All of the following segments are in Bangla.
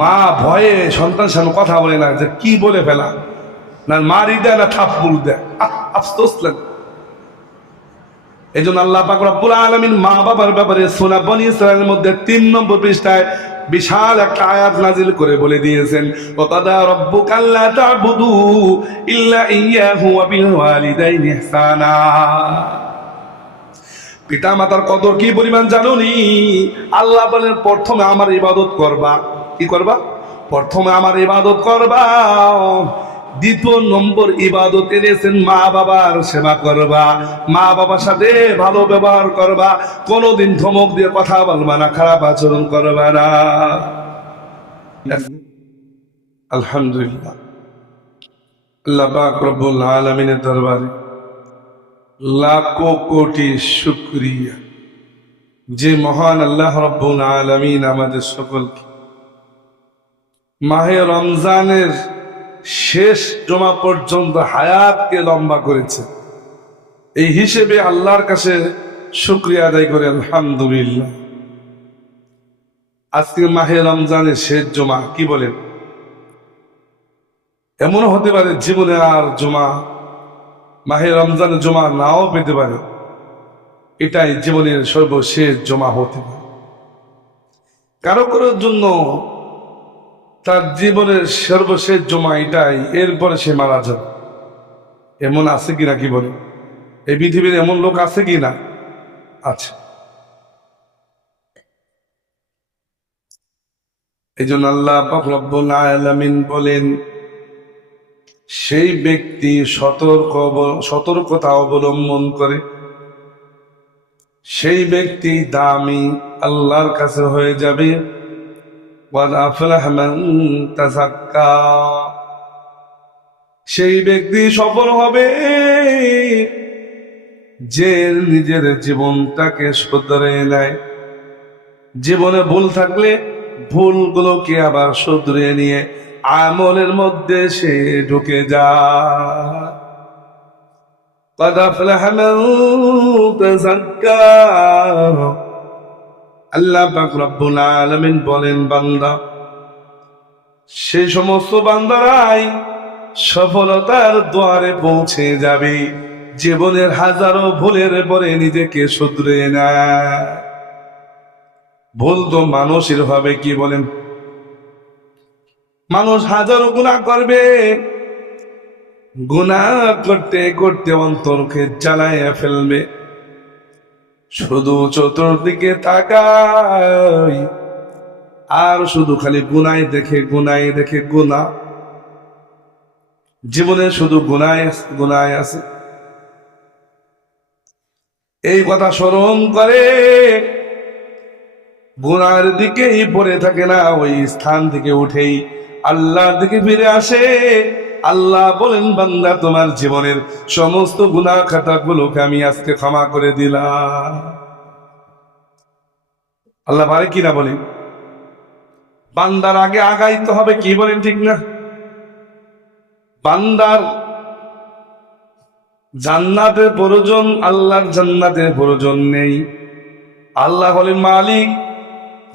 মা ভয়ে সন্তান সামনে কথা বলে না, যে কি বলে ফেলা, না মারি দেয় না থাপ্পড় দেয়, আফসোস লাগে। এই জন্য আল্লাহ পাক রব্বুল আলামিন মা বাবার ব্যাপারে সূরা বনী ইসরাঈলের মধ্যে ৩ নম্বর পৃষ্ঠায় বিশাল একটা আয়াত নাজিল করে বলে দিয়েছেন, ওয়াকাদা রাব্বুকা আল্লা তা'বুদু ইল্লা ইয়্যাহু ওয়া বিল ওয়ালিদাইনি ইহসানা। পিতা মাতার কদর কি পরিমাণ জানোনি? আল্লাহ বলেন প্রথমে আমার ইবাদত করবা। কি করবা? প্রথমে আমার ইবাদত করবা। দ্বিতীয় নম্বর ইবাদত এনেছেন মা বাবার সেবা করবা, মা বাবার সাথে ভালো ব্যবহার করবা, কোনোদিন ধমক দিয়ে কথা বলবা না, খারাপ আচরণ করবা না। আলহামদুলিল্লাহ, আল্লাহ পাক রব্বুল আলামিনের দরবারে লাখো কোটি শুকরিয়া, যে মহান আল্লাহ রব্বুল আলামিন আমাদের সকলকে মাহে রমজানের শেষ জমা পর্যন্ত হায়াতকে লম্বা করেছে। এই হিসেবে আল্লাহর কাছে শুকরিয়া আদায় করে আলহামদুলিল্লাহ। আজকে মাহে রমজানের শেষ জমা, কি বলেন? এমনও হতে পারে জীবনে আর জমা, মাহে রমজানের জমা নাও পেতে পারে, এটাই জীবনের সর্বশেষ জমা হতে পারে। কারো কারোর জন্য তার জীবনের সর্বশেষ জমা এটাই, এরপরে সে মারা যাবে। এমন আছে কিনা, কি বলে? এই পৃথিবীর এমন লোক আছে কিনা? আছে। এই জন্য আল্লাহ পাক রব্বুল আলামিন বলেন, সেই ব্যক্তি সতর্কতা অবলম্বন করে, সেই ব্যক্তি দামি আল্লাহর কাছে হয়ে যাবে। সেই ব্যক্তি সফল হবে যে নিজের জীবনটাকে শুধরে নেয়। জীবনে ভুল থাকলে ভুলগুলোকে আবার শুধরে নিয়ে আমলের মধ্যে সে ঢুকে যায়। আল্লাহ পাক রব্বুল আলামিন বলেন, বান্দা, সেই সমস্ত বান্দারাই সফলতার দ্বারে পৌঁছে যাবে জীবনের হাজারো ভুলের পরে নিজেকে শুধরে নেয়। ভুল তো মানুষের হবে, কি বলেন? মানুষ হাজারো গুনাহ করবে, গুনাহ করতে করতে অন্তরকে জ্বালাইয়া ফেলবে। শুধু চতুর্দিকে তাকাই আর শুধু খালি গুনাই দেখে গুনাহ। জীবনে শুধু গুনায় আছে। এই কথা স্মরণ করে গুনার দিকেই পড়ে থাকে না, ওই স্থান থেকে উঠেই আল্লাহর দিকে ফিরে আসে। আল্লাহ বলেন, বান্দা, তোমার জীবনের সমস্ত গুনাহ খাতাগুলোকে আমি আজকে ক্ষমা করে দিলাম। আল্লাহ পারে কিনা বলেন? বান্দার আগে আগাইতে হবে, কি বলেন? ঠিক না? বান্দার জান্নাতের প্রয়োজন, আল্লাহর জান্নাতের প্রয়োজন নেই। আল্লাহ হলেন মালিক,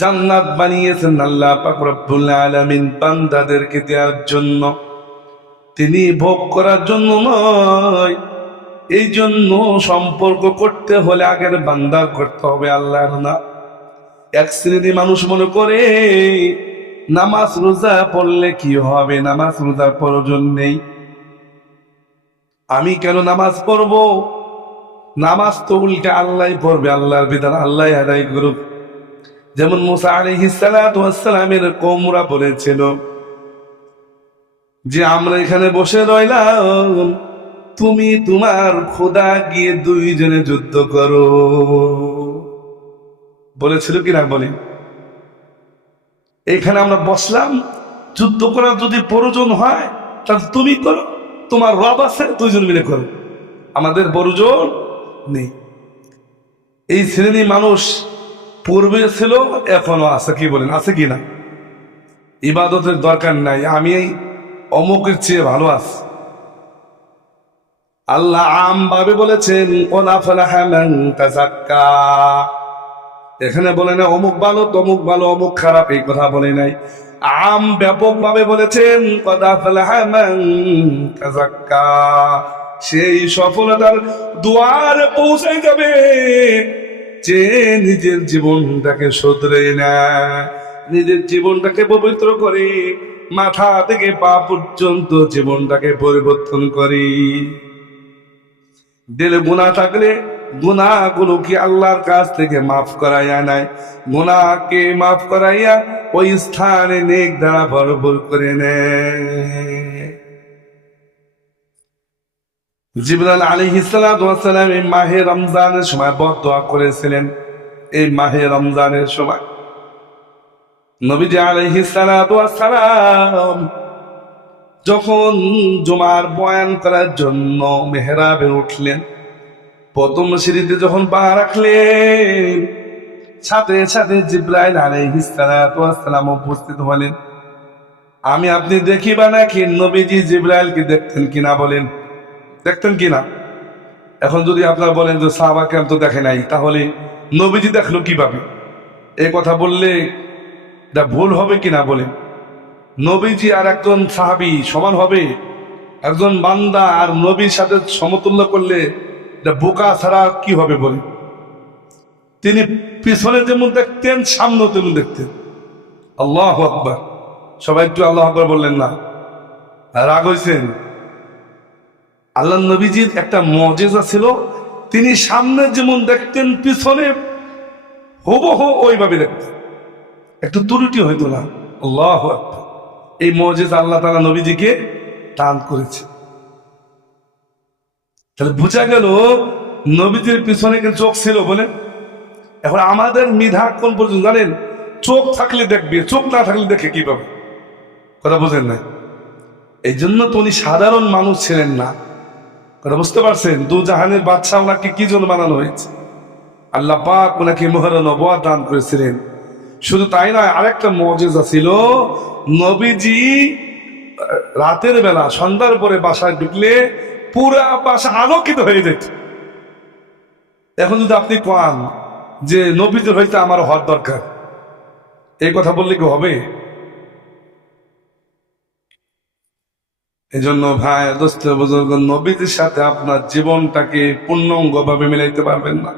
জান্নাত বানিয়েছেন আল্লাহ পাক রব্বুল আলামিন বান্দাদেরকে দেওয়ার জন্য, তিনি ভোগ করার জন্য নয়। এই জন্য সম্পর্ক করতে হলে আগের বান্দার করতে হবে, আল্লাহর না। এক শ্রেণী মানুষ মনে করে নামাজ রোজা পড়লে কি হবে, নামাজ রোজার প্রয়োজন নেই, আমি কেন নামাজ পড়বো? নামাজ তো উল্টে আল্লাহ পড়বে, আল্লাহর বিধান আল্লাহ আদায় করুক। যেমন মুসা আলাইহিস সালাতু ওয়াস সালামের কওমরা বলেছিল যে আমরা এখানে বসে রইলাম, তুমি তোমার খোদা গিয়ে দুইজনে যুদ্ধ করো। বলেছিল কিনা বলি? এখানে আমরা বসলাম, যুদ্ধ করার যদি প্রয়োজন হয় তাহলে তুমি করো, তোমার রব আছে, দুইজন মিলে করো, আমাদের প্রয়োজন নেই। এই শ্রেণী মানুষ পূর্বে ছিল, এখনো আছে, কি বলেন? আছে কিনা? ইবাদতের দরকার নাই, আমি এই অমুকের চেয়ে ভালো আছি। আল্লাহ আম ভাবে বলেছেন, ওলা ফালাহা মান তাযাক্কা। এখানে বলে না অমুক ভালো তমুক ভালো অমুক খারাপ, এই কথা বলে নাই। আম ব্যাপকভাবে বলেছেন কদ আফলাহা মান তাযাক্কা, সেই সফলতার দুয়ারে পৌঁছে যাবে যে নিজের জীবনটাকে শুধরে নেয়, নিজের জীবনটাকে পবিত্র করে, মাথা থেকে পা পর্যন্ত জীবনটাকে পরিবর্তন করে। দিলে গুনাহ থাকলে গুনাহগুলোকে আল্লাহর কাছ থেকে মাফ করাইয়া নেয়, গুনাহকে মাফ করাইয়া ওই স্থানে নেক দ্বারা ভরপুর করে নেয়। জিবরাইল আলাইহিস সালাতু ওয়াস সালাম এই মাহে রমজানের সময় বদদোয়া করেছিলেন। এই মাহে রমজানের সময় নবীজি আলাইহিস সালাতু ওয়াস সালাম যখন জুমার বয়ান করার জন্য মেহরাবে উঠলেন, প্রথম সিঁড়িতে যখন পা রাখলেন, সাথে সাথে জিবরাইল আলাইহিস সালাতু ওয়াস সালাম উপস্থিত হলেন। আমি আপনি দেখিবা নাকি নবীজি জিবরাইলকে দেখতেন কিনা বলেন, দেখতেন কিনা? এখন যদি আপনারা বলেন যে সাহাবা কেরাম তো দেখে নাই, তাহলে নবীজি দেখলো কিভাবে? এই কথা বললে এটা ভুল হবে কিনা বলেন? নবীজি আর একজন সাহাবী সমান হবে? একজন বান্দা আর নবীর সাথে সমতুল্য করলে এটা বোকা ছাড়া কি হবে বলে? তিনি পিছনে যেমন দেখতেন সামনে তেমন দেখতেন। আল্লাহু আকবার! সবাই একটু আল্লাহু আকবার বললেন না? রাগ হয়েছেন? আল্লাহ নবীজির একটা মুজিজা ছিল, তিনি সামনে যেমন দেখতেন পিছনে হুবহু ওইভাবে দেখতেন, একটু ত্রুটি হইতো না। আল্লাহু আকবার! এই মুজিজা আল্লাহ তাআলা নবীজিকে দান করেছে। তাহলে বোঝা গেল নবীজির পিছনে কিন্তু চোখ ছিল বলে। এখন আমাদের মিধা কোন পর্যন্ত জানেন? চোখ থাকলে দেখবে, চোখ না থাকলে দেখে কিভাবে? কথা বোঝেন না? এই জন্য তো উনি সাধারণ মানুষ ছিলেন না। কথা বুঝতে পারছেন? দু জাহানের বাদশা ওনাকে কি জন্য বানানো হয়েছে? আল্লাহ পাক ওনাকে মোহর নবুয়ত দান করেছিলেন। শুধু তাই নয়, আরেকটা মুজিজা ছিল, নবীজি রাতের বেলা সন্ধ্যার পরে বাসায় ঢুকলে পুরা বাসা আলোকিত হয়ে যেত। এখন যদি আপনি কোন যে নবীজির হইতে আমার হওয়ার দরকার, এই কথা বললে কি হবে? এই জন্য ভাই, দোস্ত বুজুর্গ, নবীজির সাথে আপনার জীবনটাকে পূর্ণাঙ্গ ভাবে মিলাইতে পারবেন না।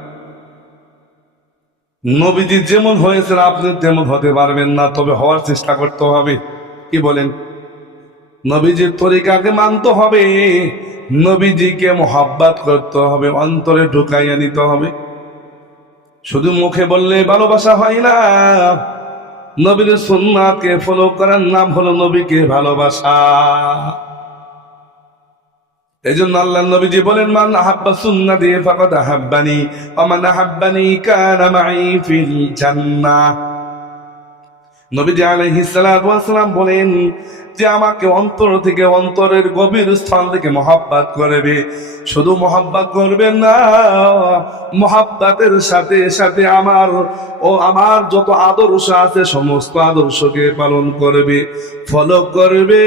নবীজি যেমন হয়েছেন আপনি তেমন হতে পারবেন না, তবে হওয়ার চেষ্টা করতে হবে। কি বলেন? নবীজির তরিকাকে মানতে হবে, নবীজিকে মোহাব্বত করতে হবে, অন্তরে ঢুকাইয়া নিতে হবে। শুধু মুখে বললে ভালোবাসা হয় না। নবীর সুন্নাতকে ফলো করার নাম হলো নবীকে ভালোবাসা। এই জন্য আল্লাহ নবীজি বলেন, মান আহাব্বা সুন্নতি ফাকাদ আহাব্বানি ওয়া মান আহাব্বানি কানা মাই ফিল জান্নাহ। নবীজি আলাইহিস সালাতু ওয়াস সালাম বলেন যে আমাকে অন্তর থেকে, অন্তরের গভীর স্থান থেকে মহব্বত করবে। শুধু মহব্বত করবেন না, মহব্বতের সাথে সাথে আমার যত আদর্শ আছে সমস্ত আদর্শকে পালন করবে, ফলো করবে।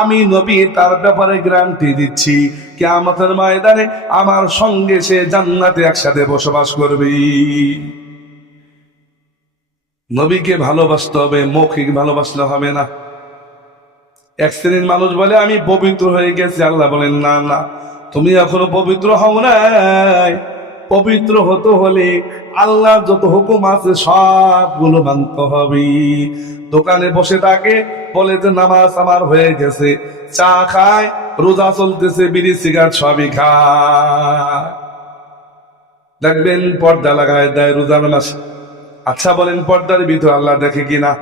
আমি নবী তার ব্যাপারে গ্যারান্টি দিচ্ছি, কিয়ামতের ময়দানে আমার সঙ্গে সে জান্নাতে একসাথে বসবাস করবে। নবীকে ভালোবাসতে হবে, মৌখিক ভালোবাসলে হবে না। এক শ্রেণীর মানুষ বলে আমি পবিত্র হয়ে গেছি, আল্লাহ বলেন না না, তুমি এখনো পবিত্র হও নাই। পবিত্র হতে হলে আল্লাহর যত হুকুম আছে সবগুলো মানতে হবে। দোকানে বসে থাকে, বলে যে নামাজ আমার হয়ে গেছে, চা খায়, রোজা চলতেছে, বিড়ি সিগারেট সবই খায়, দেখবেন পর্দা লাগায় দেয় রোজার মাসে। আচ্ছা বলেন, পর্দার ভিতর আল্লাহ দেখে কিনা?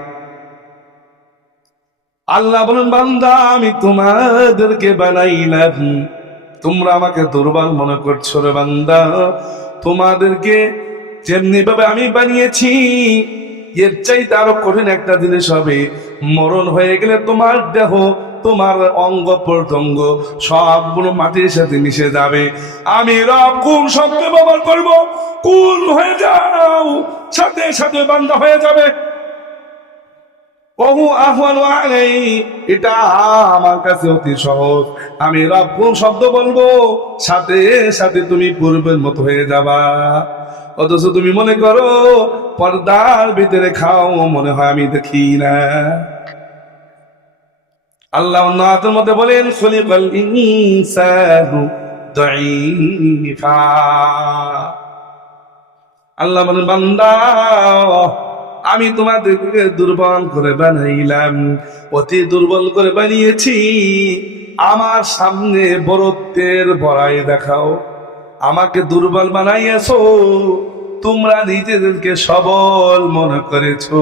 আল্লাহ বলেন, বান্দা আমি তোমাদেরকে বানাইলাম, তোমরা আমাকে দুর্বল মনে করছো রে বান্দা। তোমাদেরকে যেমনি ভাবে আমি বানিয়েছি, এর চাইতে আরো কঠিন একটা জিনিস হবে। মরণ হয়ে গেলে তোমার দেহ, তোমার অঙ্গ প্রত্যঙ্গ সবগুলো মাটির সাথে মিশে যাবে। আমি রব কোন শব্দ ব্যবহার করব? কুল হয়ে যাও, সাথে সাথে বান্দা হয়ে যাবে। ওহু আহওয়ান আলাই, এটা আমার কাছে অতি সহজ। আমি রব কোন শব্দ বলবো, সাথে সাথে তুমি পূর্বের মতো হয়ে যাবা। অথচ তুমি মনে করো পর্দার ভিতরে খাও, মনে হয় আমি দেখি না। আল্লাহ অন্য আয়াতের মধ্যে বলেন খলিকাল ইনসানু দাঈফা। আল্লাহ বলেন বান্দা আমি তোমাদেরকে দুর্বল করে বানাইলাম, অতি দুর্বল করে বানিয়েছি। আমার সামনে বড়ত্বের বড়াই দেখাও, আমাকে দুর্বল বানাইয়াছো, তোমরা নিজেদেরকে সবল মনে করেছো।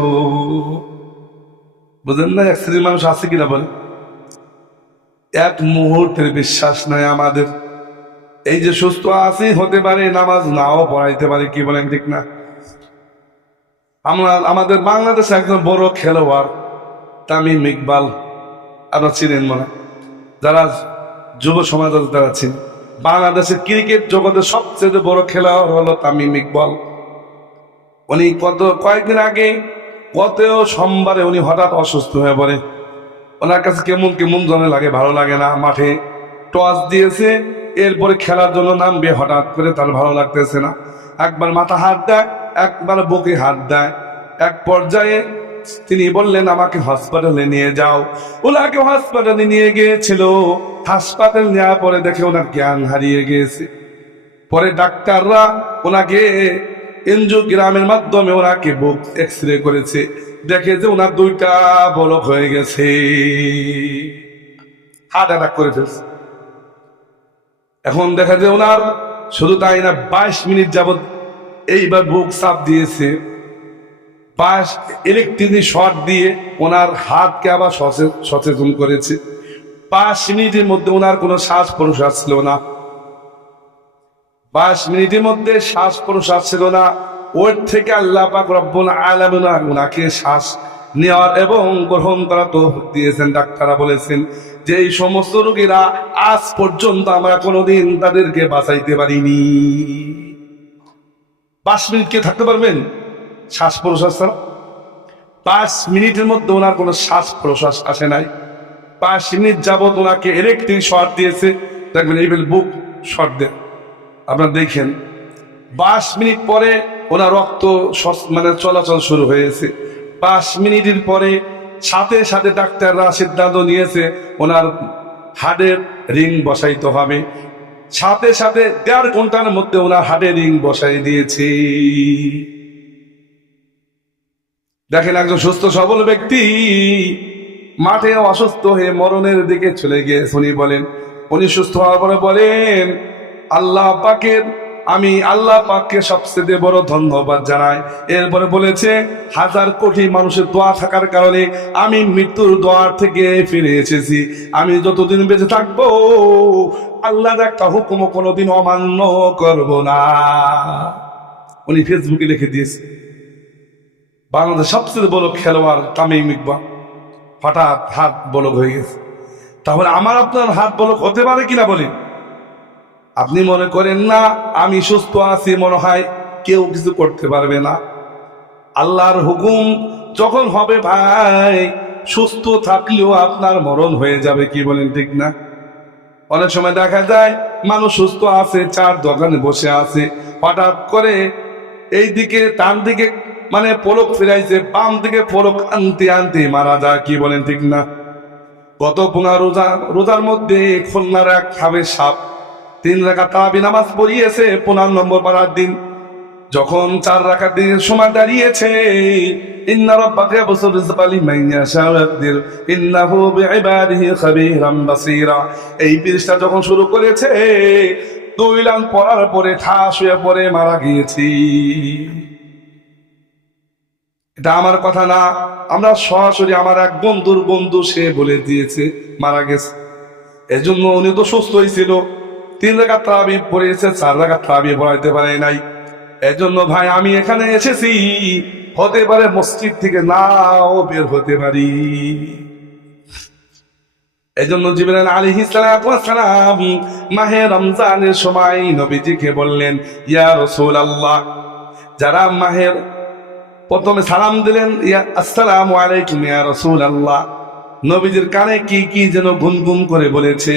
বুঝলেন না? এক শ্রেণীর মানুষ আছে কিনা বলে, এক মুহূর্তের বিশ্বাস নাই আমাদের। এই যে সুস্থ আছি, হতে পারে নামাজ নাও পড়াইতে পারি, কি বলেন ঠিক না? আমরা আমাদের বাংলাদেশে একজন বড় খেলোয়াড় তামিম ইকবাল, আপনারা চিনেন মনে, যারা যুব সমাজ তারা চিনেন। বাংলাদেশের ক্রিকেট জগতের সবচেয়ে বড় খেলোয়াড় হলো তামিম ইকবাল। উনি কয়েকদিন আগে সোমবারে উনি হঠাৎ অসুস্থ হয়ে পড়ে। ওনার কাছে কেমন কেমন জনে লাগে, ভালো লাগে না। মাঠে টস দিয়েছে, এরপরে খেলার জন্য নামবে, হঠাৎ করে তার ভালো লাগতেছে না। একবার মাথা হাত দেয়, একবার বুকে হাত দেয়। এক পর্যায়ে তিনি বললেন আমাকে হসপিটালে নিয়ে যাও। ওনাকে হসপিটালে নিয়ে গিয়েছিল। হাসপাতাল নেওয়ার পরে দেখে ওনার জ্ঞান হারিয়ে গিয়েছে। পরে ডাক্তাররা ওনাকে এনজিওগ্রামের মাধ্যমে ওনাকে বুক এক্সরে করেছে, দেখে যে ওনার দুইটা বলক হয়ে গেছে, হার্ট অ্যাটাক করে ফেলছে। এখন দেখা যায় ওনার শুধু তাই না, 22 মিনিট যাবৎ এইবার বুক চাপ দিয়েছে, ইলেকট্রিক শর্ট দিয়ে ওনার হাতকে আবার সচেতন করেছে। 5 মিনিটের মধ্যে ওনার কোনো শ্বাস প্রশ্বাস ছিল না। 5 মিনিটের মধ্যে শ্বাস প্রশ্বাস ছিল না। ওর থেকে আল্লাহ পাক রব্বুল আলামিন ওনাকে শ্বাস নেওয়ার এবং গ্রহণ করা তৌফিক দিয়েছেন। ডাক্তাররা বলেছেন যে এই সমস্ত রোগীরা আজ পর্যন্ত আমরা কোনোদিন তাদেরকে বাঁচাইতে পারিনি। 5 মিনিট কে থাকতে পারবেন শ্বাস প্রশ্বাস ছাড়া? 5 মিনিটের মধ্যে ওনার কোনো শ্বাস প্রশ্বাস আসে নাই। 5 মিনিট যাবৎ ওনাকে ইলেকট্রিক শর্ট দিয়েছে। দেখবেন এইভাবে বুক শর্ট দেন, আপনারা দেখেন। 5 মিনিট পরে ওনার রক্ত চলাচল শুরু হয়েছে। 5 মিনিটের পরে সাথে সাথে ডাক্তাররা সিদ্ধান্ত নিয়েছে ওনার হার্টের রিং বসাইতে হবে। সাথে সাথে 1.5 ঘন্টার মধ্যে ওনার হার্টের রিং বসাই দিয়েছে। দেখেন একজন সুস্থ সবল ব্যক্তি মাঠে অসুস্থ হয়ে মরণের দিকে চলে গিয়েছে। উনি সুস্থ হওয়ার পরে বলেন আমি আল্লাহ পাককে সবচেয়ে বড় ধন্যবাদ জানাই। এরপরে বলেছে 1000 কোটি মানুষের দোয়া থাকার কারণে আমি মৃত্যুর দোয়ার থেকে ফিরে এসেছি। আমি যতদিন বেঁচে থাকবো আল্লাহর একটা হুকুমও কোনোদিন অমান্য করব না। উনি ফেসবুকে লিখে দিয়েছে। বাংলাদেশ সবচেয়ে বড় খেলোয়াড় তামিম ইকবাল হঠাৎ হাত বলক হয়ে গেছে। তাহলে আমার আপনার হাত বলক হতে পারে কিনা বলেন? আপনি মনে করেন না আমি সুস্থ আছি, মনে হয় কেউ কিছু করতে পারবে না। আল্লাহর হুকুম যখন হবে ভাই, সুস্থ থাকলেও আপনার মরণ হয়ে যাবে, কি বলেন ঠিক না? অনেক সময় দেখা যায় মানুষ সুস্থ আছে, চার দোকানে বসে আছে, হঠাৎ করে এই দিকে ডান দিকে পলক ফিরাইছে, বাম দিকে পলক আনতে আনতে মারা যায়, কি বলেন ঠিক না? গত 15 রোজার মধ্যে খুলনার এক খাবে সাপ 3 রাকাত তারাবি নামাজ পড়িয়েছে 15 নম্বর পারার দিন। যখন 4 রাকাত দিনের সময় দাঁড়িয়েছে, ইন্না রাব্বাকা ইয়াবসুতু রিজকা লিমান ইয়াশাউ ওয়া ইয়াকদির ইন্নাহু বিইবাদিহি খাবীরাম বাসীরা, এই পৃষ্ঠা যখন শুরু করেছে 2 লাইন পড়ার পরে ঠাস হয়ে পড়ে মারা গিয়েছি। এটা আমার কথা না, আমরা সরাসরি আমার এক বন্ধুর বন্ধু সে বলে দিয়েছে মারা গেছে। এজন্য উনি তো সুস্থ হয়েছিল, 3 রাকাত তারাবি পড়েছে, 4 রাকাত তারাবি পড়াইতে পারে নাই। এজন্য ভাই আমি এখানে এসেছি, হতে পারে মসজিদ থেকে নাও বের হতে পারি। এজন্য জিবরাইল আলাইহিস সালাম মাহে রমজানের সময় নবীজিকে বললেন, ইয়া রাসূলুল্লাহ, যারা মাহের প্রথমে সালাম দিলেন, ইয়া আসসালামু আলাইকুম ইয়া রাসূলুল্লাহ, নবীজির কানে কি কি যেন গুনগুন করে বলেছে।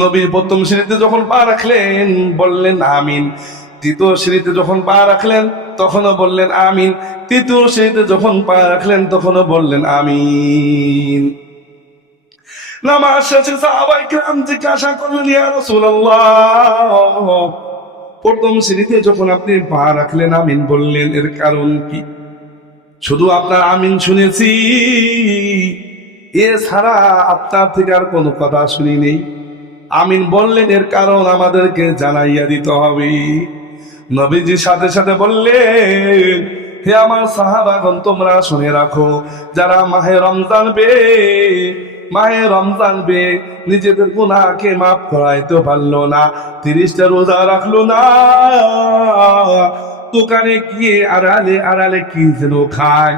নবী প্রথম সিঁড়িতে যখন পা রাখলেন বললেন আমিন। দ্বিতীয় সিঁড়িতে যখন পা রাখলেন তখনও বললেন আমিন। তৃতীয় সিঁড়িতে যখন পা রাখলেন তখনও বললেন আমিন। নামাজ শেষে সাহাবায়ে কেরাম জিজ্ঞাসা করলেন, ইয়া রাসূলুল্লাহ, প্রথম সিঁড়িতে যখন আপনি পা রাখলেন আমিন বললেন, এর কারণ কি? শুধু আপনার আমিন শুনেছি, এছাড়া আপনার থেকে আর কোনো কথা শুনি নেই। আমিন বললেন, এর কারণ আমাদেরকে জানাইয়া দিতে হবে। নবীজি সাথে সাথে বললেন, হে আমার সাহাবাগণ, তোমরা শুনে রাখো, যারা মাহে রমজান বে নিজেদের গুনাহকে মাফ করাইতে পারলো না, 30টা রোজা রাখলো না, দোকানে গিয়ে আড়ালে আড়ালে কি যেন খায়,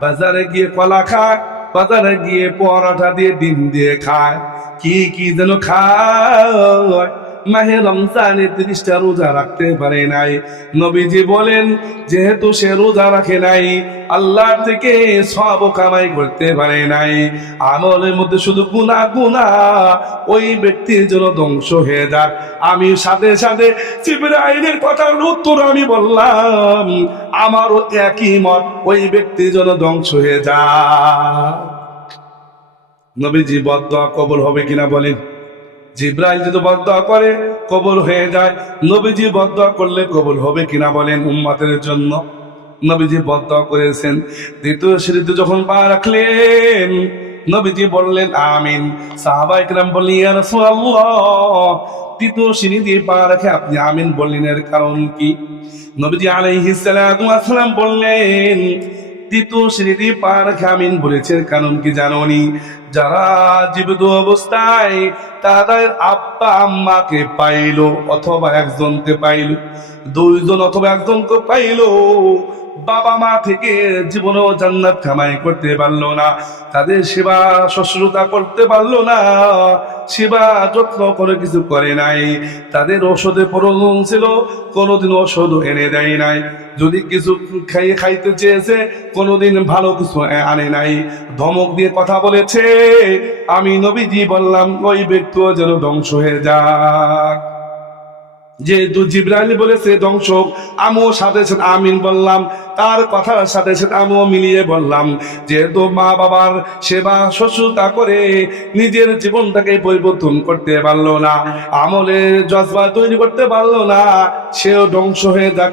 বাজারে গিয়ে কলা খায়, বাজারে গিয়ে পরোটা দিয়ে ডিম দিয়ে খায়, কি কি যেন খায়, মাহে রমজানে 30টা রোজা রাখতে পারে নাই। নবীজি বলেন, যেহেতু সে রোজা রাখে নাই, আল্লাহ থেকে সওয়াব কামাই করতে পারে নাই, আমলের মধ্যে শুধু গুনাহ, ওই ব্যক্তির জন্য ধ্বংস হয়ে যাক। আমি সাথে সাথে জিবরাইলের কথার উত্তর আমি বললাম, আমারও একই মত, ওই ব্যক্তির জন্য ধ্বংস হয়ে যাক। নবীজি বদদোয়া কবুল হবে কিনা বলেন? জিবরাইল যদি বদদোয়া করে কবুল হয়ে যায়, নবীজি বদদোয়া করলে কবুল হবে কিনা বলেন উম্মতের জন্য? নবীজি বদদোয়া করেছেন। দ্বিতীয় সিঁড়িতে যখন পা রাখলেন নবীজি বললেন আমিন। সাহাবায়ে কেরাম বললেন, ইয়া রাসূলুল্লাহ, দ্বিতীয় সিঁড়ি দিয়ে পা রাখে আপনি আমিন বললেন, এর কারণ কি? নবীজি আলাইহিস সালাতু ওয়াস সালাম বললেন, দ্বিতীয় সিঁড়ি দিয়ে পা রাখে আমিন বলেছে, কারণ কি জানোনি? যারা জীবিত অবস্থায় তাদের আব্বা আম্মাকে পাইলো, অথবা একজনকে পাইলো, দুইজন অথবা একজনকে পাইলো, বাবা মা থেকে জীবনেও জান্নাত কামাই করতে পারলো না, তাদের সেবা শুশ্রূষা করতে পারলো না, সেবা যত্ন করে কিছু করে নাই, তাদের ওষুধে প্রয়োজন ছিল, কোনোদিন ওষুধ এনে দেয় নাই, যদি কিছু খাইতে চেয়েছে কোনোদিন ভালো কিছু আনে নাই, ধমক দিয়ে কথা বলেছে, আমি নবীজি বললাম ওই ব্যক্তিও যেন ধ্বংস হয়ে যাক। যেহেতু জিবরাইল বলেছে ধ্বংস, আমিও সাথে সাথে আমিন বললাম, তার কথার সাথে সাথে আমিও মিলিয়ে বললাম, যেহেতু মা বাবার সেবা শুশ্রূষা করে নিজের জীবনটাকে পরিবর্তন করতে পারলো না, আমলের জজবা তৈরি করতে পারলো না, সেও ধ্বংস হয়ে যাক,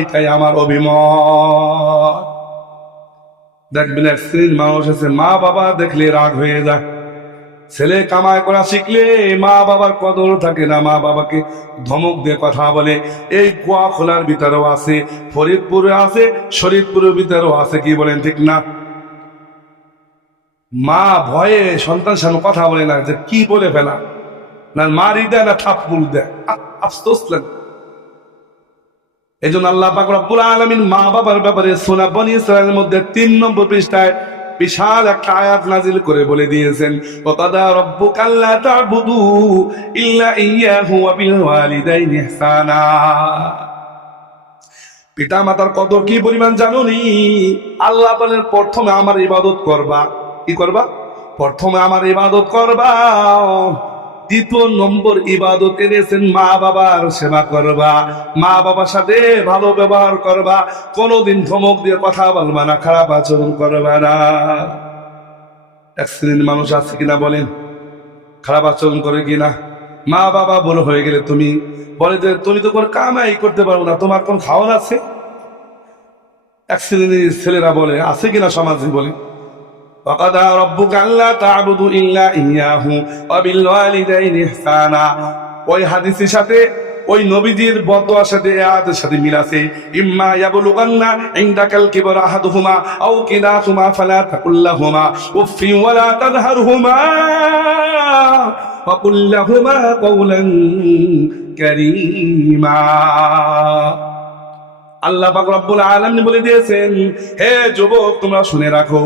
এটাই আমার অভিমত। দেখবেন এক শ্রেণীর মানুষ আছে, মা বাবা দেখলে রাগ হয়ে যায়, ছেলে কামাই করা শিখলে মা বাবার কদর থাকে না, মা বাবাকে ধমক দিয়ে কথা বলে। এই কুয়া খোলার ভিতরেও আছে, ফরিদপুরে আছে, শরীদপুরের ভিতরেও আছে, কি বলেন ঠিক না? মা ভয়ে সন্তান সামনে কথা বলে না, যে কি বলে ফেলা, না মারি দেয় না থাপ্পড় দেয়, আফসোস লাগে। এই জন্য আল্লাহ পাক রব্বুল আলামিন মা বাবার ব্যাপারে সূরা বনী ইসরাঈলের মধ্যে 3 নম্বর পৃষ্ঠায় বিশাল একটা আয়াত নাজিল করে বলে দিয়েছেন, ওয়াকাদা রাব্বুকা আল্লা তা'বুদু ইল্লা ইয়্যাহু ওয়া বিল ওয়ালিদাইনি ইহসানা। পিতা মাতার কদর কি পরিমাণ জানোনি? আল্লাহ বলেন প্রথমে আমার ইবাদত করবা। কি করবা? প্রথমে আমার ইবাদত করবা। দ্বিতীয় নম্বর ইবাদত এনেছেন মা বাবার সেবা করবা, মা বাবার সাথে ভালো ব্যবহার করবা, কোনোদিন ধমক দিয়ে কথা বলবা না, খারাপ আচরণ করবা না। এক শ্রেণীর মানুষ আছে কিনা বলেন, খারাপ আচরণ করে কিনা? মা বাবা বড় হয়ে গেলে তুমি বলে যে তুমি তো কোনো কামাই করতে পারো না, তোমার কোন খাওয়ান আছে? এক শ্রেণীর ছেলেরা বলে, আছে কিনা সমাজে বলে, وَقَضَى رَبُّكَ أَلَّا تَعْبُدُوا إِلَّا إِيَّاهُ وَبِالْوَالِدَيْنِ إِحْسَانًا। ওই হাদিসের সাথে ওই নবীজির বদদোয়ার সাথে আয়াতের সাথে মিল আছে। ইম্মা ইয়াবলুগান্না ইনদাকাল কিবরা আহাদুহুমা আও কিলাহুমা ফালা তাকুল লাহুমা উফফিন ওয়া লা তানহারহুমা ওয়া কুল লাহুমা কাওলান কারীমা। আল্লাহ পাক রব্বুল আলামিন বলে দিয়েছেন, হে যুবক তোমরা শুনে রাখো,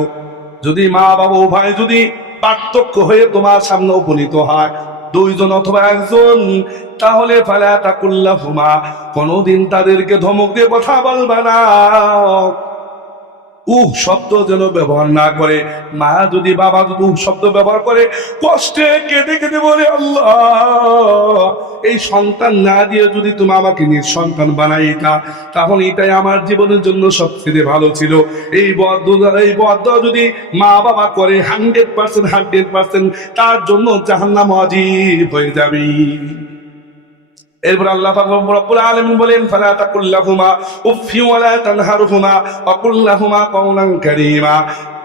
যদি মা বাবা উভয় যদি পার্থক্য হয়ে তোমার সামনে উপনীত হয়, দুইজন অথবা একজন, তাহলে ফালা তাকুল লাহুমা, কোনদিন তাদেরকে ধমক দিয়ে কথা বলবা না, শব্দ যেন ব্যবহার না করে। মা যদি বাবা যদি শব্দ ব্যবহার করে, কষ্টে কেঁদে কেঁদে বলে, আল্লাহ এই সন্তান না দিয়ে যদি তুমি আমাকে নিঃসন্তান বানাইতা, তাহলে এটাই আমার জীবনের জন্য সবচেয়ে ভালো ছিল। এই বদদুয়া যদি মা বাবা করে 100% তার জন্য জাহান্নাম ওয়াজিব হয়ে যাবে। এরপর আল্লাহ পাক রব্বুল আলামিন বলেন, ফালা তাকুল লাহুমা উফফি ওয়া লা তানহারহুমা ওয়া কুল লাহুমা কাওলান কারীমা,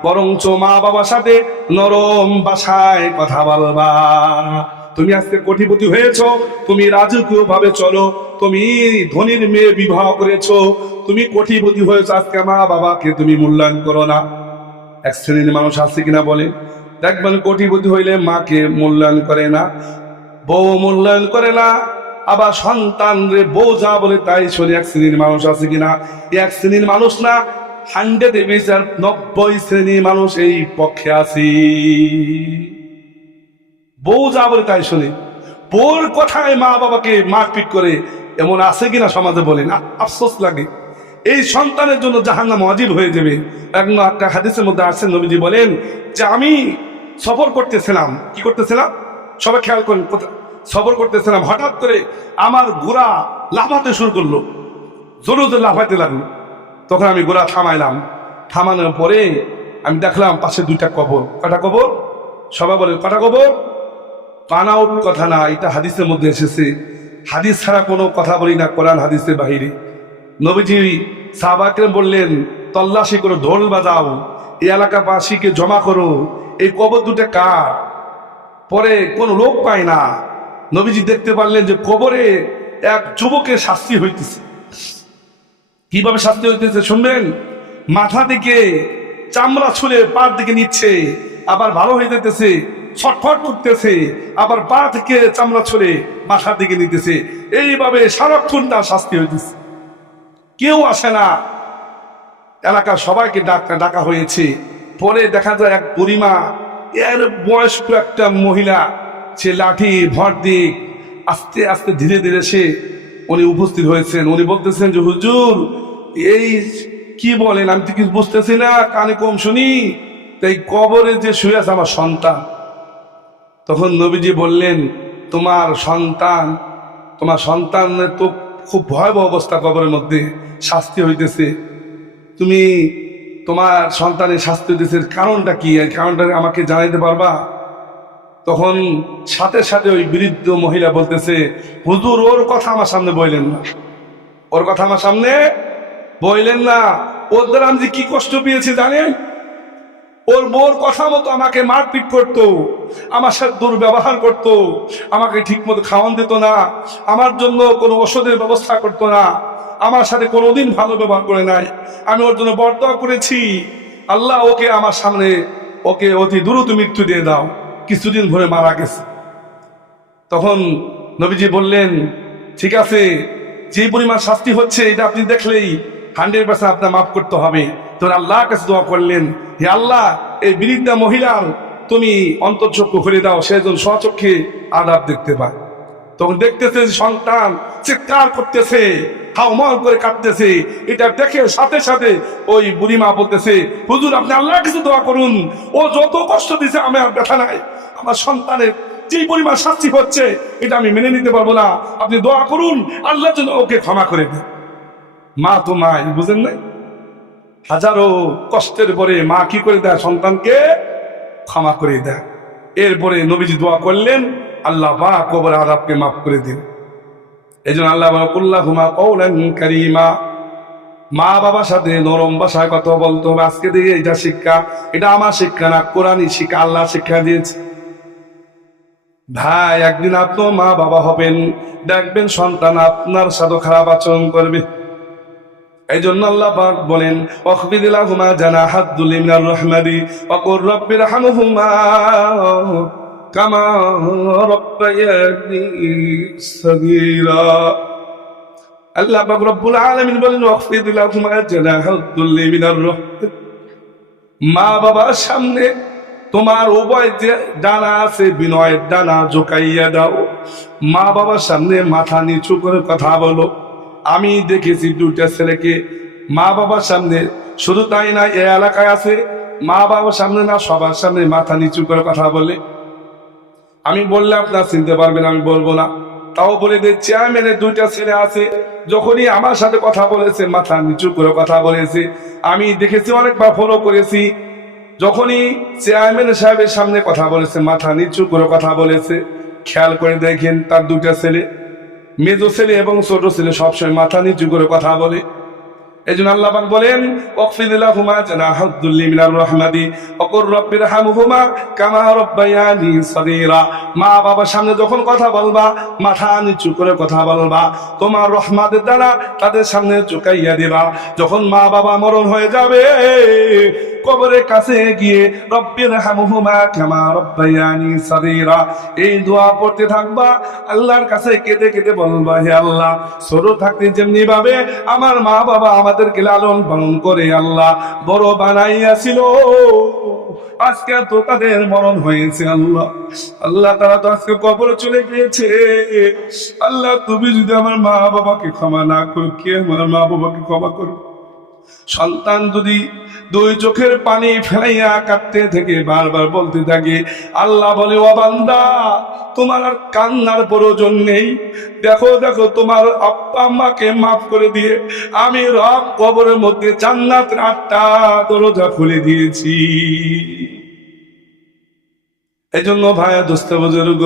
বরঞ্চ মা বাবার সাথে নরম ভাষায় কথা বলবা। তুমি আজকে কোটিপতি হয়েছো, তুমি রাজকীয় ভাবে চলো, তুমি ধনীর মেয়ে বিবাহ করেছো, তুমি কোটিপতি হয়েছো, আজকে মা বাবাকে তুমি মূল্যায়ন করো না। এক শ্রেণীর মানুষ আছে কিনা বলে, দেখবেন কোটিপতি হইলে মাকে মূল্যায়ন করে না, বউ মূল্যায়ন করে না, আবার সন্তান রে বউ যা বলে তাই শোনে। এক শ্রেণীর মানুষ আছে কিনা? এক শ্রেণীর মানুষ না, 190 শ্রেণীর মানুষ এই পক্ষে আছে। বউ যা বলে তাই শোনে, বউর কথায় মা বাবাকে মারপিট করে, এমন আছে কিনা সমাজে বলেন? আফসোস লাগে। এই সন্তানের জন্য জাহান্নাম ওয়াজিব হয়ে যাবে। একটা হাদিসের মধ্যে আসছে, নবীজি বলেন যে আমি সফর করতেছিলাম। কি করতেছিলাম? সবাই খেয়াল করেন, সফর করতেছিলাম, হঠাৎ করে আমার ঘোড়া লাফাতে শুরু করলো, জোরে জোরে লাফাইতে লাগলো। তখন আমি ঘোড়া থামাইলাম। থামানোর পরে আমি দেখলাম পাশে 2টা কবর। কটা কবর? সবাই বলে কটা কবর? কানাউট কথা না, এটা হাদিসের মধ্যে এসেছে। হাদিস ছাড়া কোনো কথা বলি না, কোরআন হাদিসের বাহিরে। নবীজি সাহাবাকে বললেন, তল্লাশি করো, ঢোল বাজাও, এই এলাকাবাসীকে জমা করো, এই কবর 2টা কার? পরে কোন লোক পায় না। নবীজি দেখতে পারলেন যে কবরে এক যুবকের শাস্তি হইতেছে। কিভাবে শাস্তি হইতেছে শুনবেন? মাথা থেকে চামড়া ছুলে পা দিকে নিচ্ছে, আবার ভালো হয়ে যেতেছে, ছটফট করতেছে, আবার পা থেকে চামড়া ছুলে মাথার দিকে নিতেছে। এইভাবে সারাক্ষণ তার শাস্তি হইতেছে। কেউ আসে না, এলাকার সবাইকে ডাকা হয়েছে। পরে দেখা যায় এক বুড়িমা, এর বয়স্ক একটা মহিলা, সে লাঠি ভর দিয়ে আস্তে আস্তে ধীরে ধীরে উনি উপস্থিত হয়েছেন। উনি বলতেছেন যে হুজুর এই কি বলেন, আমি তো কিছু বুঝতেছি না, কানে কম শুনি, তাই কবরে যে শুয়ে আছে আমার সন্তান। তখন নবীজি বললেন, তোমার সন্তানের তো খুব ভয়াবহ অবস্থা, কবরের মধ্যে শাস্তি হইতেছে। তুমি তোমার সন্তানের শাস্তি হইতেছে, কারণটা কি? এই কারণটা আমাকে জানাইতে পারবা? তখন সাথে সাথে ওই বৃদ্ধ মহিলা বলতেছে, হুজুর ওর কথা আমার সামনে বললেন না, ওর কথা আমার সামনে বললেন না। ওর দ্বারা আমি যে কি কষ্ট পেয়েছি জানেন? ওর বউর কথা মতো আমাকে মারপিট করতো, আমার সাথে দুর্ব্যবহার করতো, আমাকে ঠিক মতো খাওয়ান দিত না, আমার জন্য কোনো ওষুধের ব্যবস্থা করতো না, আমার সাথে কোনোদিন ভালো ব্যবহার করে নাই। আমি ওর জন্য বরদোয়া করেছি, আল্লাহ ওকে আমার সামনে, ওকে অতি দ্রুত মৃত্যু দিয়ে দাও। কিছুদিন ধরে মারা গেছে। তখন নবীজি বললেন, ঠিক আছে, যে পরিমাণ শাস্তি হচ্ছে এটা আপনি দেখলেই 100% আপনার মাফ করতে হবে। তো আল্লাহর কাছে দোয়া করলেন, হে আল্লাহ এই বৃদ্ধা মহিলার তুমি অন্তর্চক্ষু খুলে দাও, সেজন স্বচক্ষে আদাব দেখতে পায়। তখন দেখতেছে সন্তান চিৎকার করতেছে, হাউমাউ করে কাঁদতেছে। এটা দেখে সাথে সাথে ওই বুড়িমা বলতেছে, হুজুর আপনি আল্লাহর কাছে দোয়া করুন, ও যত কষ্ট দিছে আমি আর ব্যথা নাই, আমার সন্তানের যে পরিমাণ শাস্তি হচ্ছে এটা আমি মেনে নিতে পারবো না, আপনি দোয়া করুন আল্লাহ যেন ওকে ক্ষমা করে দেন। মা তো মাই, বুঝেন নাই? হাজারো কষ্টের পরে মা কি করে দেয়? সন্তানকে ক্ষমা করে দেয়। এরপরে নবীজি দোয়া করলেন, আল্লাহ পাক কবর আযাবকে মাফ করে দিন। এই জন্য আল্লাহ কুল্লাহুমা কওলান কারীমা, মা বাবার সাথে নরম ভাষায় কথা বলতে হবে। আজকে থেকে এটা শিক্ষা, এটা আমার শিক্ষা না, কোরআনই শিক্ষা, আল্লাহ শিক্ষা দিয়েছে। ভাই একদিন আপনিও মা বাবা হবেন, দেখবেন সন্তান আপনার সাথে খারাপ আচরণ করবে। এই জন্য আল্লাহ পাক বলেন, ওয়াখফিদ লাহুমা জানাহাদ যুল্লি মিনার রাহমাতি ওয়া কুর রাব্বিরহামহুমা কামা রাব্বায়ানি সাগীরা। আল্লাহ পাক রব্বুল আলামিন বলেন, ওয়াখফিদ লাহুমা জানাহাদ যুল্লি মিনার রাহমাতি, মা বাবার সামনে তোমার উভয় যে ডানা আছে বিনয়ের ডানা ঝুঁকাইয়া দাও। মা বাবার সামনে মাথা নিচু করে কথা বলো। আমি দেখেছি 2টা ছেলেকে মা বাবার সামনে শুধু তাই না, এই এলাকায় আছে মা বাবার সামনে না সবার সামনে মাথা নিচু করে কথা বলে। আমি বললে আপনার চিনতে পারবেন, আমি বলবো না, তাও বলে দিই চেয়ারম্যানের 2টা ছেলে আছে, যখনই আমার সাথে কথা বলেছে মাথা নিচু করে কথা বলেছে। আমি দেখেছি, অনেকবার ফলো করেছি, যখনই চেয়ারম্যান সাহেবের সামনে কথা বলেছে মাথা নিচু করে কথা বলেছে। খেয়াল করে দেখেন তার 2টা ছেলে, মেজো ছেলে এবং ছোট ছেলে সবসময় মাথা নিচু করে কথা বলে। এই জন্য আল্লাহ পাক বলেন ওয়াকফিদ লাহুমা জানাহুদ্দুল্লি মিনার রাহমাতি ওয়াকুর রাব্বিরহামহুমা কামা রাব্বায়ানি সগীরা। মা বাবার সামনে যখন কথা বলবা মাথা নিচু করে কথা বলবা, তোমার রহমতের দ্বারা তাদের সামনে ঝুঁকাইয়া দিবা। যখন মা বাবা মরণ হয়ে যাবে কবরের কাছে গিয়ে রব্বিরহামহুমা কামা রাব্বায়ানি সগীরা এই দোয়া পড়তে থাকবা। আল্লাহর কাছে কেঁদে কেঁদে বলবা, হে আল্লাহ, ছোট থাকতে যেমনি ভাবে আমার মা বাবা আমাদেরকে লালন পালন করে আল্লাহ বড় বানাইয়াছিল, আজকে তো তাদের মরণ হয়েছে আল্লাহ। আল্লাহ তারা তো আজকে কবরে চলে গিয়েছে। আল্লাহ তুমি যদি আমার মা বাবাকে ক্ষমা না করো, কে আমার মা বাবাকে ক্ষমা করো? সন্তান যদি 2 চোখের পানি ফেলাইয়া কাঁদতে থেকে বারবার বলতে থাকে, আল্লাহ বলে ও বান্দা তোমার আর কান্নার প্রয়োজন নেই, দেখো দেখো তোমার আব্বা আম্মাকে মাফ করে দিয়ে আমি রব কবরের মধ্যে জান্নাতের 8টা দরজা খুলে দিয়েছি। এই জন্য ভাইয়া দোস্ত বুজুর্গ,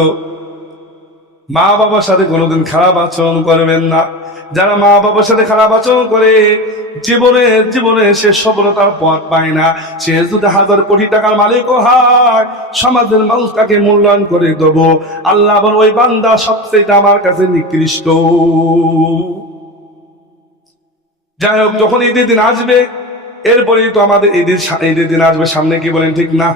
মা বাবার সাথে কোনোদিন খারাপ আচরণ করবেন না। যারা মা বাবার সাথে খারাপ আচরণ করে জীবনে সে সফলতার পথ পায় না। সে যদি 1000 কোটি টাকার মালিকও হয়, সমাজের মানুষ তাকে মূল্যায়ন করে দেবো। আল্লাহ বলেন ওই বান্দা সবচেয়ে আমার কাছে নিকৃষ্ট। যাই হোক, যখন ঈদের দিন আসবে, এরপরেই তো আমাদের ঈদের দিন আসবে সামনে, কি বলেন ঠিক না?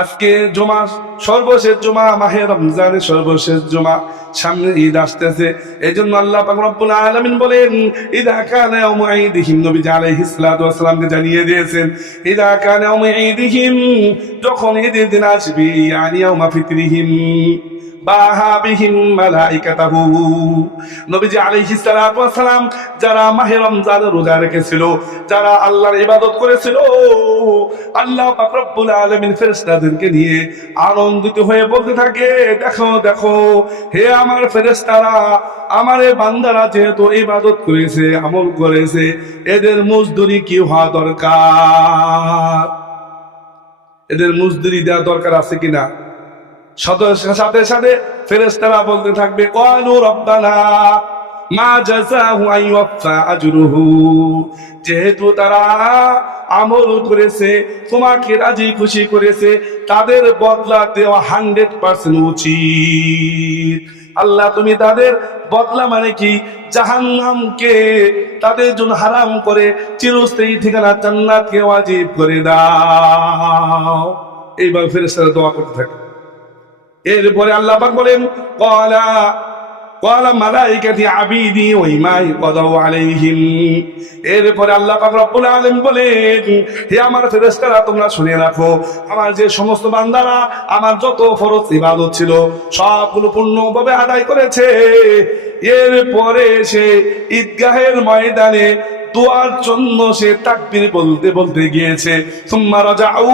আজকে জুমা, সর্বশেষ জুমা, মাহে রমজানের সর্বশেষ জুমা, সামনে ঈদ আসতেছে। এই জন্য আল্লাহ পাক রব্বুল আলামিন বলেন ইযা কানা ইয়াউমু ঈদিহিম, নবী আলাইহিস সালাতু ওয়াস সালামকে জানিয়ে দিয়েছেন ইযা কানা ইয়াউমু ঈদিহিম, যখন ঈদের দিন আসবে, ইয়ানি ইয়াউমা ফিতরিহিম বাহা বিহিম মালাইকাতাহু। নবীজি আলাইহিস সালাতু ওয়াস সালাম যারা মাহে রমজান রোজা রেখেছিল, যারা আল্লাহর ইবাদত করেছিল, আল্লাহ পাক রব্বুল আলামিন ফেরেশতাদেরকে নিয়ে আনন্দিত হয়ে বলতে থাকে, দেখো দেখো হে আমার ফেরেশতারা, আমার এই বান্দারা যেহেতু ইবাদত করেছে, আমল করেছে, এদের মজদুরি কি হওয়া দরকার, এদের মজদুরি দেওয়া দরকার আছে কিনা? সাথে সাথে ফেরেশতারা বলতে থাকবে ক্বালু রব্বানা মা জাযাহু আইওয়াফা আজরুহু, যেহেতু তারা আমল করেছে, তোমাকে রাজি খুশি করেছে, তাদের বদলা দেওয়া 100% উচিত। আল্লাহ তুমি তাদের বদলা মানে কি, জাহান্নামকে তাদের জন্য হারাম করে চিরস্থায়ী ঠিকানা জান্নাতকে ওয়াজিব করে দাও। এইভাবে ফেরেশতারা দোয়া করতে থাকে। এরপরে আল্লাহ পাক বলেন ক্বালা মালাইকাতি আবিদি ওয়া ইমাই ক্বাদাউ আলাইহিম, এরপরে আল্লাহ পাক রব্বুল আলামিন বলেন হে আমার ফেরেশতারা, তোমরা শুনে রাখো, আমার যে সমস্ত বান্দারা আমার যত ফরজ ইবাদত ছিল সবগুলো পূর্ণভাবে আদায় করেছে, এরপরে সে ঈদগাহের ময়দানে দোয়ার জন্য সে তাকবীর বলতে বলতে গিয়েছে, সুম্মা রাজাউ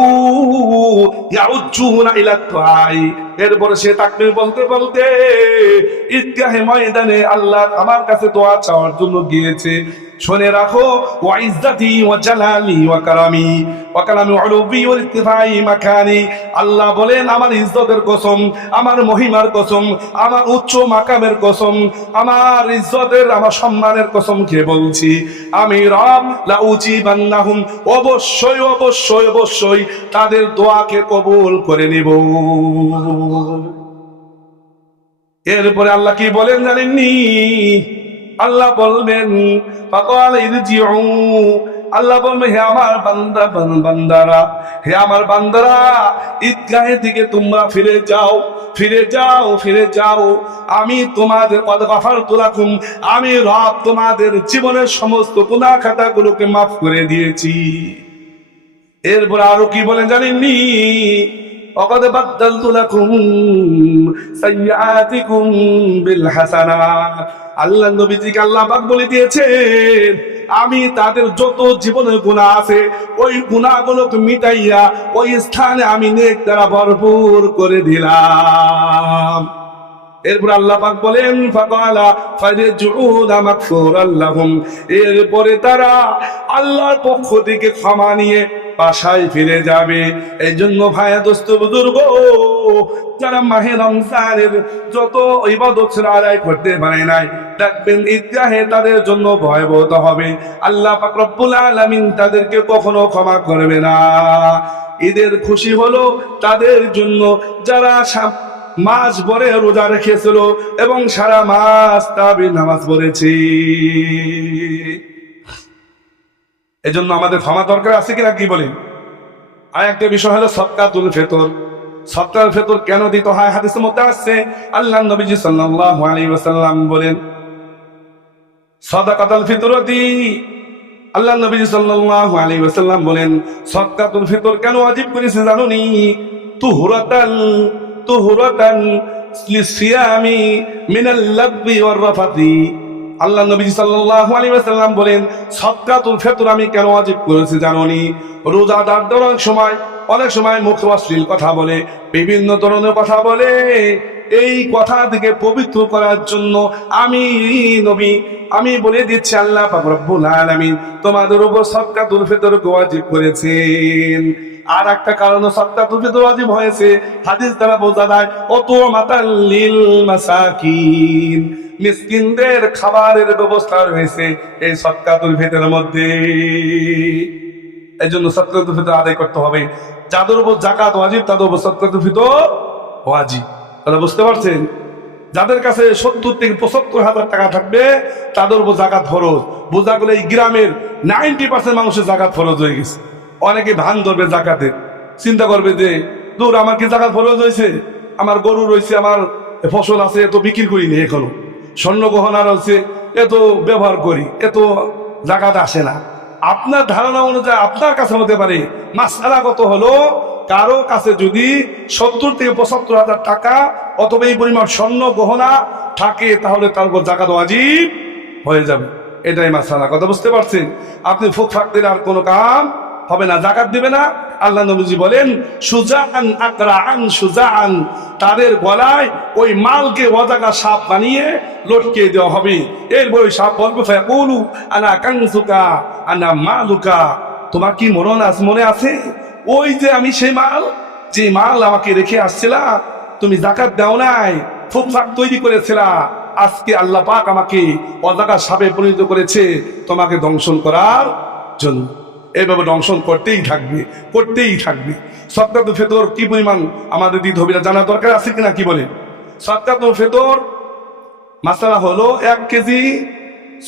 ইয়াউজুনা ইলা দুআই, এরপরে সে তাকবীর বলতে বলতে ঈদগাহে ময়দানে আল্লাহ আমার কাছে দোয়া চাওয়ার জন্য গিয়েছে। শুনে রাখো, ওয়া ইজ্জতি ওয়া জালালি ওয়া কারামি ওয়া কালামি উলুবি ওয়া ইরতিফাই মাকানি, আল্লাহ বলেন আমার ইজ্জতের কসম, আমার মহিমার কসম, আমার উচ্চ মাকামের কসম, আমার ইজ্জতের, আমার সম্মানের কসম খেয়ে বলছি, আমি রব লা উজিবান্নাহুম, অবশ্যই অবশ্যই অবশ্যই তাদের দোয়াকে কবুল করে নিব। এরপরে আল্লাহ কি বলেন জানেননি? আল্লাহ বলবেন ফাকালা ইরজিউ, আল্লাহ বলবে হে আমার বান্দারা, হে আমার বান্দারা, ঈদগাহের দিকে তোমরা ফিরে যাও, ফিরে যাও, ফিরে যাও, আমি তোমাদের কদ গাফারতু লাকুম, আমি রব তোমাদের জীবনের সমস্ত গুনাহ খাতাগুলোকে মাফ করে দিয়েছি। এরপর আরো কি বলেন জানেননি? وقد بدلت لكم سيئاتكم بالحسنات, আল্লাহ নবীজিকে আল্লাহ পাক বলে দিয়েছেন আমি তাদের যত জীবনের গুনাহ আছে ওই গুনাহগুলোকে মিটাইয়া ওই স্থানে আমি নেক দ্বারা ভরপুর করে দিলাম। এরপর আল্লাহ পাক বলেন ফাকালা ফারজুনা মাগফুরাল লাহুম, এরপরে তারা আল্লাহর পক্ষ থেকে ক্ষমা নিয়ে বাসায় ফিরে যাবে। এই জন্য ভাইয়া দোস্ত বুজুর্গ, যারা মাহে রমজানের যত ইবাদত আদায় করতে পারে নাই, দেখবেন ঈদগাহে তাদের জন্য ভয়াবহ হবে। আল্লাহ পাক রব্বুল আলামিন তাদেরকে কখনো ক্ষমা করবে না। ঈদের খুশি হলো তাদের জন্য যারা মাস ভরে রোজা রেখেছিল এবং সারা মাস তারাবির নামাজ পড়েছি। এজন্য আমাদের ক্ষমা দরকার আছে কিনা কি বলেন? আর একটা বিষয় হলো সদকাতুল ফিতর। সদকাতুল ফিতর কেন দিতে হয়? হাদিসের মধ্যে আসছে, আল্লাহ নবীজি সাল্লাল্লাহু আলাইহি ওয়াসাল্লাম বলেন সাদাকাতুল ফিতরতি, আল্লাহ নবীজি সাল্লাল্লাহু আলাইহি ওয়াসাল্লাম বলেন সদকাতুল ফিতর কেন ওয়াজিব করেছে জানোনি? তুহরাতান লিসিয়ামি মিনাল লাগবি ওয়ার রাফাতি। আল্লাহ নবী সাল্লাল্লাহু আলাইহি ওয়াসাল্লাম বলেন সদকাতুল ফিতর আমি কেন ওয়াজিব করেছি জানোনি? রোজাদারদের অনেক সময় মুখে অশ্লীল কথা বলে, বিভিন্ন ধরনের কথা বলে, এই কথা থেকে পবিত্র করার জন্য আমি নবী আমি বলে দিচ্ছি আল্লাহ পাক রব্বুল আলামিন তোমাদের উপর সদকাতুল ফিতর ওয়াজিব করেছেন। আর একটা কারণে সদকাতুল ফিতর ওয়াজিব হয়েছে, হাদিস দ্বারা বোঝা যায় অত মাতাল লিল মাসাকিন, মিসকিনদের খাবারের ব্যবস্থা রয়েছে এই সদকাতুল ফিতরের মধ্যে। এই জন্য সদকাতুল ফিতর আদায় করতে হবে। যাদের উপর যাকাত ওয়াজিব তাদের উপর সদকাতুল ফিতর ওয়াজিব। তাহলে বুঝতে পারছেন, যাদের কাছে 70 থেকে 75 হাজার টাকা থাকবে তাদের উপর যাকাত ফরজ। বোঝা গেলে এই গ্রামের 90% মানুষের যাকাত ফরজ হয়ে গেছে। অনেকে ভান ধরবে জাকাতে, চিন্তা করবে যে দূর আমার কি জাকাত ফরজ হয়েছে, আমার গরু রয়েছে, আমার ফসল আছে, এত বিক্রি করিনি, এখনো স্বর্ণ গহনা রয়েছে, এত ব্যবহার করি, এত জাকাত আসে না। আপনার ধারণা অনুযায়ী আপনার কাছে হতে পারে। মাসআলাগত হলো কারো কাছে যদি 70 থেকে 75 হাজার টাকা অথবা এই পরিমাণ স্বর্ণ গহনা থাকে তাহলে তার উপর যাকাত ওয়াজিব হয়ে যাবে। এটাই মাসআলা। কথা বুঝতে পারছেন? আপনি ফুক ফাক দিলে আর কোনো কাম হবে না, যাকাত দিবে না। আল্লাহ নবীজি বলেন সুজাআন আকরাআন সুজাআন, তাদের গলায় ওই মালকে ওয়াজাকা সাপ বানিয়ে লটকে দেওয়া হবে। এরপর ওই সাপ বলবে ফায়াকুলু আনা কানসুকা আনা মালুকা, তোমার কি মনে আছে ওই যে আমি সেই মাল, যে মাল আমাকে রেখে আসছিলা, তুমি যাকাত দাও নাই, ফুকফাক তৈরি করেছিলা, আজকে আল্লাহ পাক আমাকে ওয়াজাকা সাপে পরিণত করেছে তোমাকে দংশন করার জন্য। এইভাবে দংশন করতেই থাকবে। সদকাতুল ফিতর কি পরিমাণ আমাদের দিতে হবে জানা দরকার আছে কিনা কি বলে? সদকাতুল ফিতর মাসালা হলো 1 কেজি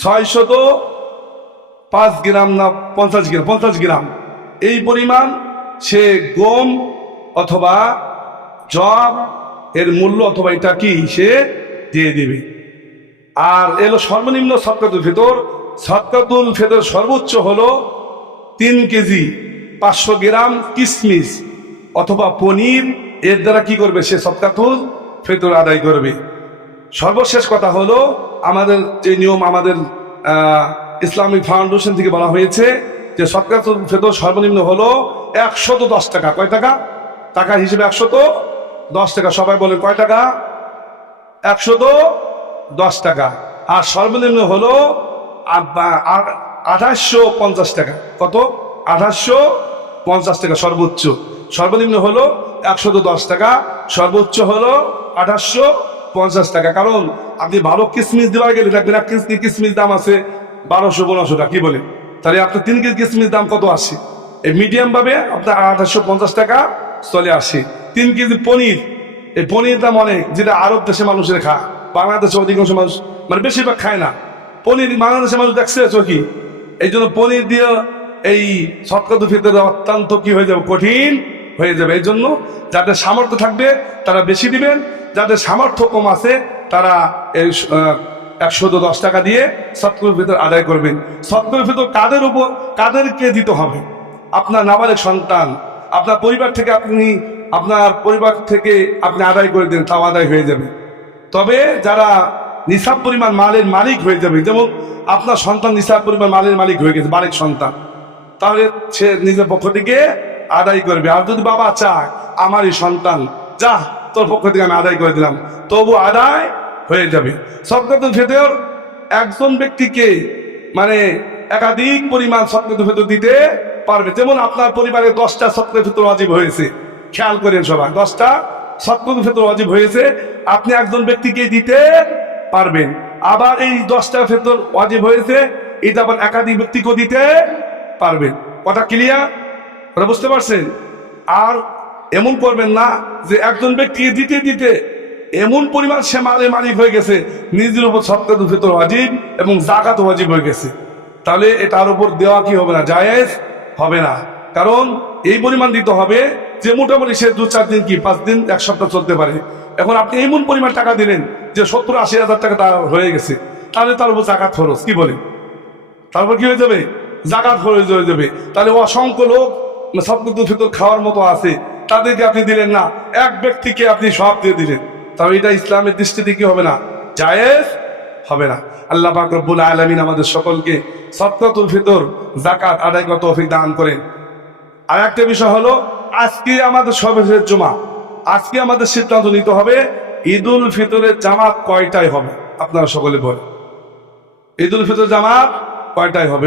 605 গ্রাম না 50 গ্রাম এই পরিমাণ সে গম অথবা জব এর মূল্য অথবা এটা কি সে দিয়ে দিবে। আর এলো সর্বনিম্ন সদকাতুল ফিতর। সদকাতুল ফিতর সর্বোচ্চ হলো 3 কেজি 500 গ্রাম কিশমিশ অথবা পনির, এর দ্বারা কি করবে সে সদকাতুল ফিতর আদায় করবে। সর্বশেষ কথা হলো আমাদের যে নিয়ম, আমাদের ইসলামিক ফাউন্ডেশন থেকে বলা হয়েছে যে সদকাতুল ফিতর সর্বনিম্ন হলো 110 টাকা। কয় টাকা? টাকা হিসেবে 110 টাকা। সবাই বলেন কয় টাকা? 110 টাকা। আর সর্বনিম্ন হলো 2850 টাকা। কত? 2850 টাকা সর্বোচ্চ। সর্বনিম্ন হলো 110 টাকা, সর্বোচ্চ হলো 2850 টাকা। কারণ আপনি ভালো কিশমিশ দেওয়া গেলে দেখবেন 1 কেজি কিশমিশ দাম আছে 1200-1200 টাকা। কি বলে? তাহলে আপনার 3 কেজি কিশমিশ দাম কত আসে? এই মিডিয়াম ভাবে আপনার 2850 টাকা চলে আসে। 3 কেজি পনির, এই পনির দাম অনেক, যেটা আরব দেশে মানুষের খায়, বাংলাদেশে অধিকাংশ মানুষ মানে বেশিরভাগ খায় না পনির। বাংলাদেশের মানুষ দেখছে চোখি, এই জন্য পনির দিয়ে এই সদকাতুল ফিতর অত্যন্ত কি হয়ে যাবে? কঠিন হয়ে যাবে। এই জন্য যাদের সামর্থ্য থাকবে তারা বেশি দিবেন, যাদের সামর্থ্য কম আছে তারা এই 110 টাকা দিয়ে সদকাতুল ফিতর আদায় করবেন। সদকাতুল ফিতর কাদেরকে দিতে হবে? আপনার নাবালিগ সন্তান, আপনার পরিবার থেকে আপনি আদায় করে দেন, তাও আদায় হয়ে যাবে। তবে যারা নিসাব পরিমাণ মালের মালিক হয়ে যাবে। যেমন আপনার সন্তান নিসাব পরিমাণ মালের মালিক হয়ে গেছে, বালিক সন্তান, তাহলে সে নিজের পক্ষ থেকে আদায় করবে। আর যদি বাবা চায় আমারই সন্তান, যা তোর পক্ষ থেকে আমি আদায় করে দিলাম, তবু আদায় হয়ে যাবে। সদকাতুল ফিতর একজন ব্যক্তিকে মানে একাধিক পরিমাণ সদকাতুল ফিতর দিতে পারবে। যেমন আপনার পরিবারে 10টা সদকাতুল ফিতর ওয়াজিব হয়েছে, খেয়াল করেন সবাই, 10টা সদকাতুল ফিতর ওয়াজিব হয়েছে, আপনি একজন ব্যক্তিকে দিতে পারবেন। আবার এই 10টা ফিতর ওয়াজিব হয়েছে, এটা আবার একাধিক ব্যক্তিকেও দিতে পারবেন। কথা ক্লিয়ার? কথা বুঝতে পারছেন? আর এমন করবেন না যে একজন ব্যক্তিকে দিতে দিতে এমন পরিমাণ সে মালের মালিক হয়ে গেছে, নিজের উপর সদকাতুল ফিতর ওয়াজিব এবং যাকাত ওয়াজিব হয়ে গেছে, তাহলে এটার উপর দেওয়া কি হবে না? জায়েজ হবে না। কারণ এই পরিমাণ দিতে হবে যে মোটামুটি সে 2-4 দিন কি 5 দিন 1 সপ্তাহ চলতে পারে। এখন আপনি এমন পরিমাণ টাকা দিলেন যে 70-80 হাজার টাকা তার হয়ে গেছে, তাহলে তার উপর যাকাত ফরজ। কি বলে? তারপর কি হয়ে যাবে? যাকাত ফরজ হয়ে যাবে। তাহলে অসংখ্য লোক সদকাতুল ফিতর খাওয়ার মতো আছে, তাদেরকে আপনি দিলেন না, এক ব্যক্তিকে আপনি সব দিয়ে দিলেন, তাহলে এটা ইসলামের দৃষ্টিতে কি হবে না? জায়েজ হবে না। আল্লাহ পাক রব্বুল আলামিন আমাদের সকলকে সদকাতুল ফিতর যাকাত আদায় করার তৌফিক দান করেন। আর একটা বিষয় হলো, আজকে আমাদের সর্বশেষ জুমা, আজকে আমাদের সিদ্ধান্ত নিতে হবে ঈদুল ফিতরের জামাত কয়টায় হবে। আপনারা সকলে বলেন, ঈদুল ফিতর জামাত কয়টায় হবে?